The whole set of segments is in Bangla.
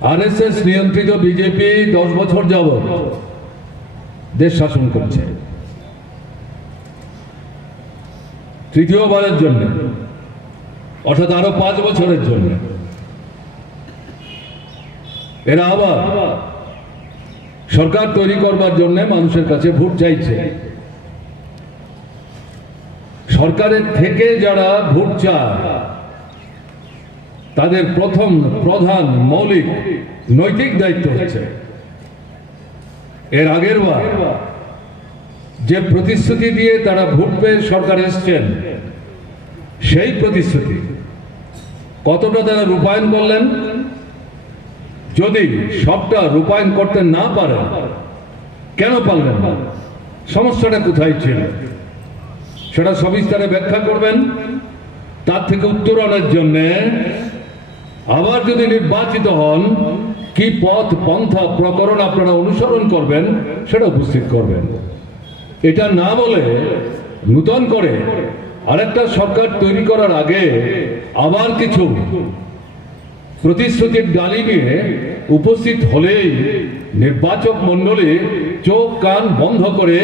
আরএসএস নিয়ন্ত্রিত বিজেপি দশ বছর যাবৎ দেশ শাসন করছে। তৃতীয়বারের জন্য, অর্থাৎ আরও পাঁচ বছরের জন্য। এরা আবার সরকার তৈরি করবার জন্য মানুষের কাছে ভোট চাইছে। সরকারের থেকে যারা ভোট চায় তাদের প্রথম প্রধান মৌলিক নৈতিক দায়িত্ব হচ্ছে। এর আগের বার যে প্রতিশ্রুতি দিয়ে তারা ভোট পেয়ে সরকার এসছেন, সেই প্রতিশ্রুতি কতটা তারা রূপায়ণ করলেন? যদি সবটা রূপায়ণ করতে না পারে কেন পারলেন না? সমস্যাটা কোথায় ছিল? সেটা সবিস্তারে ব্যাখ্যা করবেন। তার থেকে উত্তরণের জন্যে আবার যদি নির্বাচিত হন, কি পথ, পন্থা, প্রকরণ আপনারা অনুসরণ করবেন, সেটা উপস্থিত করবেন। এটা না বলে নূতন করে আরেকটা সরকার তৈরি করার আগে আবার কিছু প্রতিশ্রুতির ডালি নিয়ে উপস্থিত হলেই নির্বাচক মণ্ডলী চোখ, কান বন্ধ করে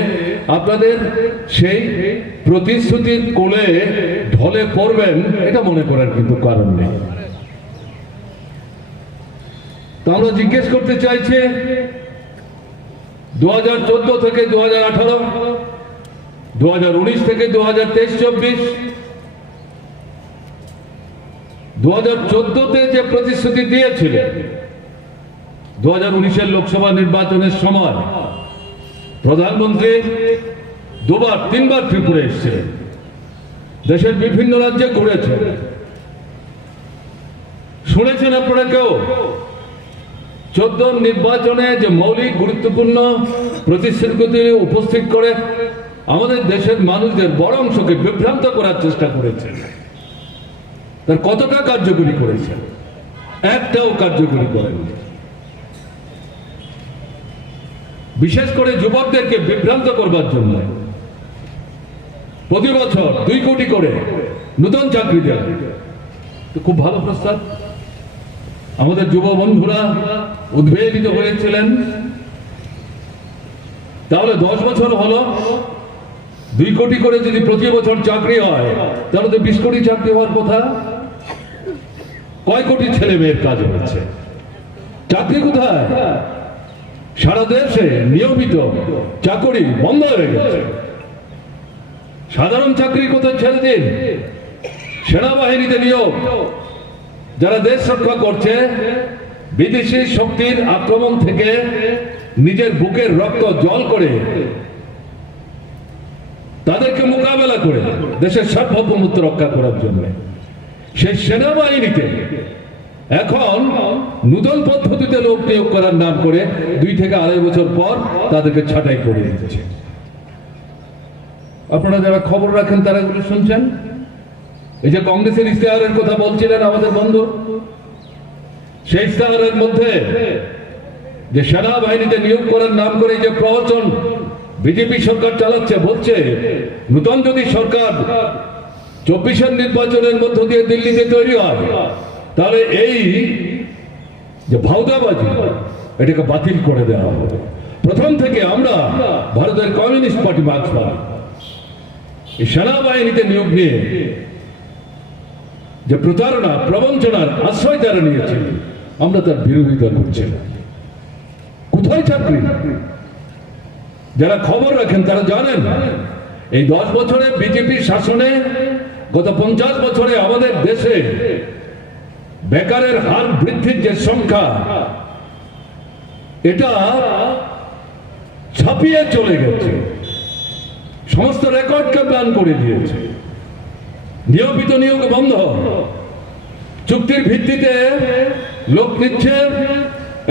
আপনাদের সেই প্রতিশ্রুতির কোলে ঢলে পড়বেন, এটা মনে করার কিন্তু কারণ নেই। তো আমরা জিজ্ঞেস করতে চাইছে দু হাজার চোদ্দ থেকে দু হাজার আঠারো, দু থেকে দু হাজার তেইশ, চব্বিশ, দু হাজার চোদ্দতে যে প্রতিশ্রুতি দিয়েছিল, দু হাজার উনিশের লোকসভা নির্বাচনের সময় প্রধানমন্ত্রী দুবার, তিনবার ত্রিপুরা এসেছিলেন। দেশের বিভিন্ন রাজ্যে ঘুরেছেন। শুনেছেন আপনারা কেউ? চোদ্দ নির্বাচনে যে মৌলিক গুরুত্বপূর্ণ প্রতিশ্রুতি উপস্থিত করে আমাদের দেশের মানুষদের বড় অংশকে বিভ্রান্ত করার চেষ্টা করেছে। তার কতটা কার্যকরী করেছে? একটাও কার্যকরী করেননি বিশেষ করে যুবকদেরকে বিভ্রান্ত করবার জন্য। প্রতি বছর দুই কোটি করে নতুন চাকরি দেওয়া খুব ভালো প্রস্তাব। আমাদের যুব বন্ধুরা উদ্বেলিত হয়েছিলেন। তাহলে দশ বছর হলো। দুই কোটি করে যদি প্রতি বছর চাকরি হয়, তাহলে তো বিশ কোটি চাকরি হওয়ার কথা। কয় কোটি ছেলে মেয়ের কাজ হচ্ছে? চাকরি কোথায়? সারা দেশে নিয়মিত চাকরি বন্ধ হয়ে গেছে। সাধারণ চাকরি কোথায় ছেড়ে দিন সেনাবাহিনীতে নিয়োগ। যারা দেশ রক্ষা করছে, বিদেশি শক্তির আক্রমণ থেকে নিজের বুকের রক্ত জল করে তাদেরকে মোকাবেলা করে দেশের সার্বভৌমত্ব রক্ষা করার জন্য। সেই সেনাবাহিনীতে এখন নূতন পদ্ধতিতে লোক নিয়োগ করার নাম করে দুই থেকে আড়াই বছর পর তাদেরকে ছাঁটাই করে দিচ্ছে। আপনারা যারা খবর রাখেন, তারা এগুলো শুনছেন? এই যে কংগ্রেসের ইশতেহারের কথা বলছিলেন আমাদের বন্ধু, সেই ইশতেহারের মধ্যে যে সেনাবাহিনীতে নিয়োগ করার নাম করে যে প্রবচন বিজেপি সরকার চালাচ্ছে, বলছে, নূতন যদি সরকার চব্বিশের নির্বাচনের মধ্য দিয়ে দিল্লিতে তৈরি হয়, তাহলে এই যে ভাউদাবাজি এটাকে বাতিল করে দেওয়া হবে। প্রথম থেকে আমরা ভারতের কমিউনিস্ট পার্টি মার্ক্সবাদী সেনাবাহিনীতে নিয়োগ নিয়ে যে প্রতারণা, প্রবঞ্চনার আশ্রয় তারা নিয়েছে আমরা তার বিরোধিতা করছি না। কোথায় চাকরি? যারা খবর রাখেন, তারা জানেন, এই দশ বছরে বিজেপির শাসনে গত পঞ্চাশ বছরে আমাদের দেশে বেকারের হার বৃদ্ধির যে সংখ্যা, এটা ছাপিয়ে চলে গেছে। সমস্ত রেকর্ডকে প্ল্যান করে দিয়েছে। নিয়মিত নিয়োগ বন্ধ। চুক্তির ভিত্তিতে লোক নিচ্ছে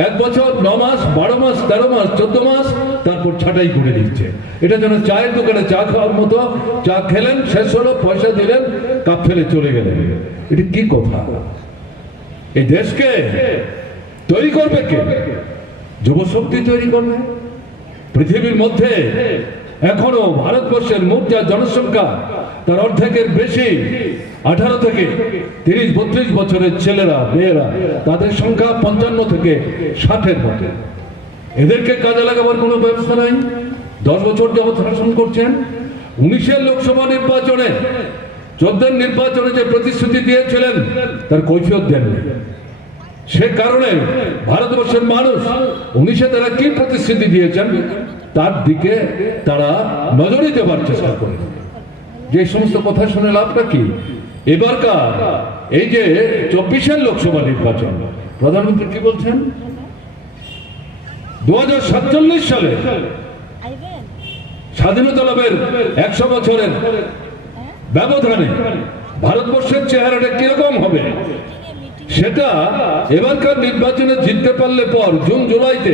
এক বছর ন মাস, বারো মাস, তেরো মাস, চোদ্দ মাস, তারপর ছাটাই করে দিচ্ছে এটা যেন চায়ের দোকানে চা খাওয়ার মতো, চা খেলেন, শেষ হলো, পয়সা দিলেন, কাপ ফেলে চলে গেলেন। এটা কি কথা? এই দেশকে তৈরি করবে কে? যুবশক্তি তৈরি করবে? পৃথিবীর মধ্যে এখনও ভারতবর্ষের মোট যা জনসংখ্যা, তার অর্ধেকের বেশি, আঠারো থেকে তিরিশ, বত্রিশ বছরের ছেলেরা, মেয়েরা, তাদের সংখ্যা পঞ্চান্ন থেকে ষাটের মধ্যে এদেরকে কাজে লাগাবার কোনো ব্যবস্থা নাই। দশ বছর যাবৎ শাসন করছেন। উনিশের লোকসভা নির্বাচনে, চোদ্দের নির্বাচনে যে প্রতিশ্রুতি দিয়েছিলেন, তার কৈফিয়ত দেননি সে কারণে ভারতবর্ষের মানুষ উনিশে তারা কি প্রতিশ্রুতি দিয়েছেন? তার দিকে তারা নজরই দেবার চেষ্টা করে। যে সমস্ত কথা শুনে লাভটা কি? এবারকার এই যে চব্বিশের লোকসভা নির্বাচন, প্রধানমন্ত্রী কি বলছেন? দুহাজার সাতচল্লিশ সালে স্বাধীনতা লাভের একশো বছরের ব্যবধানে ভারতবর্ষের চেহারাটা কীরকম হবে? সেটা এবারকার নির্বাচনে জিততে পারলে পর জুন, জুলাইতে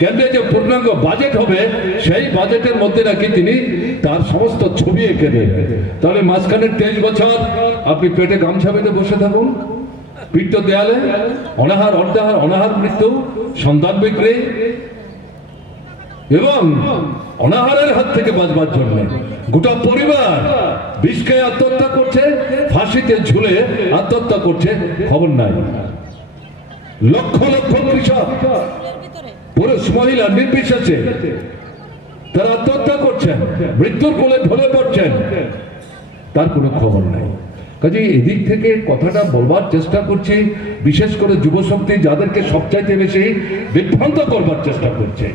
কেন্দ্রে যে পূর্ণাঙ্গ বাজেট হবে, সেই বাজেটের মধ্যে নাকি তিনি তার সমস্ত ছবি এঁকে দেবেন। তাহলে মাঝখানে তেইশ বছর আপনি পেটে গামছা বেঁধে বসে থাকুন। পিঠ দেয়ালে অনাহার অর্ধাহার অনাহার মৃত্যু, সন্তান বিক্রি, এবং অনাহারের হাত থেকে বাঁচবার জন্য। গোটা পরিবার বিষকে আত্মহত্যা করছে, ফাঁসিতে ঝুলে আত্মহত্যা করছে, খবর নাই। লক্ষ লক্ষ কৃষক পুরুষ মহিলা নির্বিশেষে তারা আত্মহত্যা করছেন, মৃত্যুর কোলে ঢলে পড়ছেন। তার কোনো খবর নাই। কাজে এদিক থেকে কথাটা বলবার চেষ্টা করছি, বিশেষ করে যুবশক্তি যাদেরকে সবচাইতে বেশি বিভ্রান্ত করবার চেষ্টা করছে।